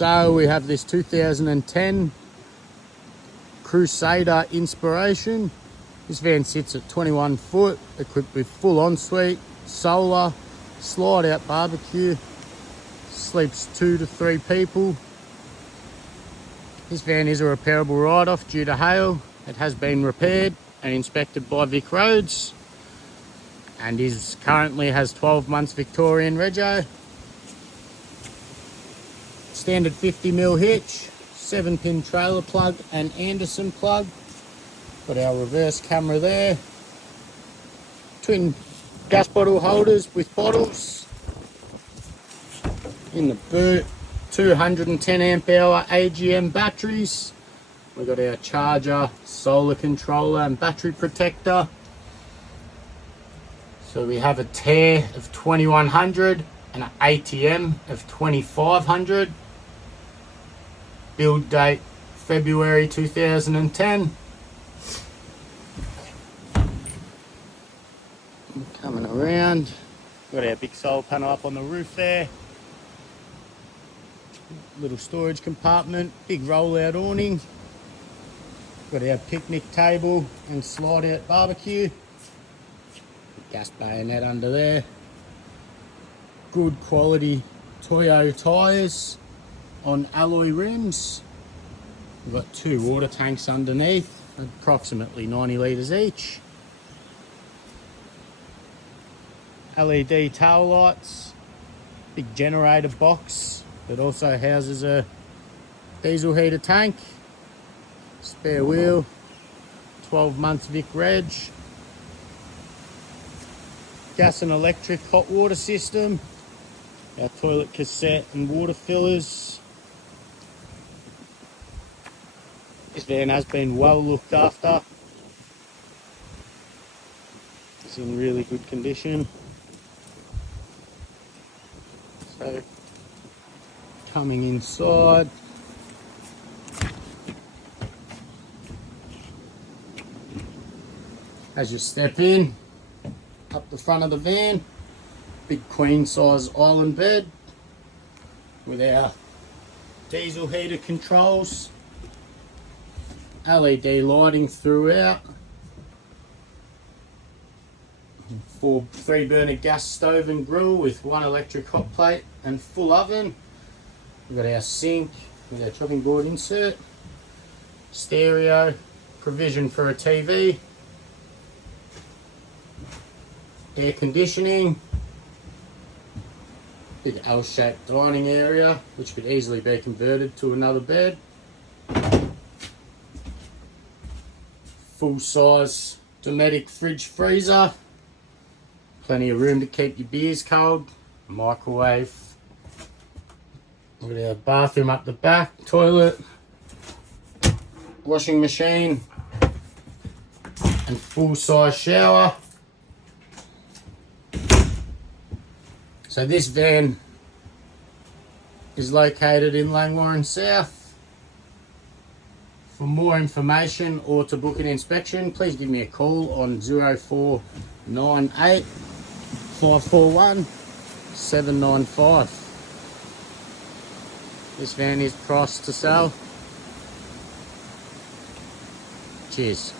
So we have this 2010 Crusader Inspiration. This van sits at 21 foot, equipped with full ensuite, solar, slide out barbecue, sleeps 2 to 3 people. This van is a repairable write-off due to hail. It has been repaired and inspected by Vic Roads and currently has 12 months Victorian rego. Standard 50mm hitch, 7-pin trailer plug and Anderson plug. Got our reverse camera there. Twin gas bottle holders with bottles. In the boot, 210 amp hour AGM batteries. We've got our charger, solar controller and battery protector. So we have a tear of 2100 and an ATM of 2500. Build date February 2010. Coming around, got our big solar panel up on the roof there. Little storage compartment, big roll-out awning. Got our picnic table and slide-out barbecue. Gas bayonet under there. Good quality Toyo tyres on alloy rims. We've got 2 water tanks underneath, approximately 90 litres each. LED tail lights, big generator box that also houses a diesel heater tank, spare wheel, 12 months Vic reg, gas and electric hot water system, our toilet cassette and water fillers. This van has been well looked after. It's in really good condition. So, coming inside, as you step in, up the front of the van, big queen size island bed with our diesel heater controls, LED lighting throughout, 3 burner gas stove and grill with 1 electric hot plate and full oven. We've got our sink with our chopping board insert, stereo, provision for a TV, air conditioning, big L-shaped dining area which could easily be converted to another bed, full size Dometic fridge freezer, plenty of room to keep your beers cold, microwave. We've got our bathroom up the back, toilet, washing machine and full size shower. So this van is located in Langwarrin South. For more information or to book an inspection, please give me a call on 0498 541 795. This van is priced to sell. Cheers.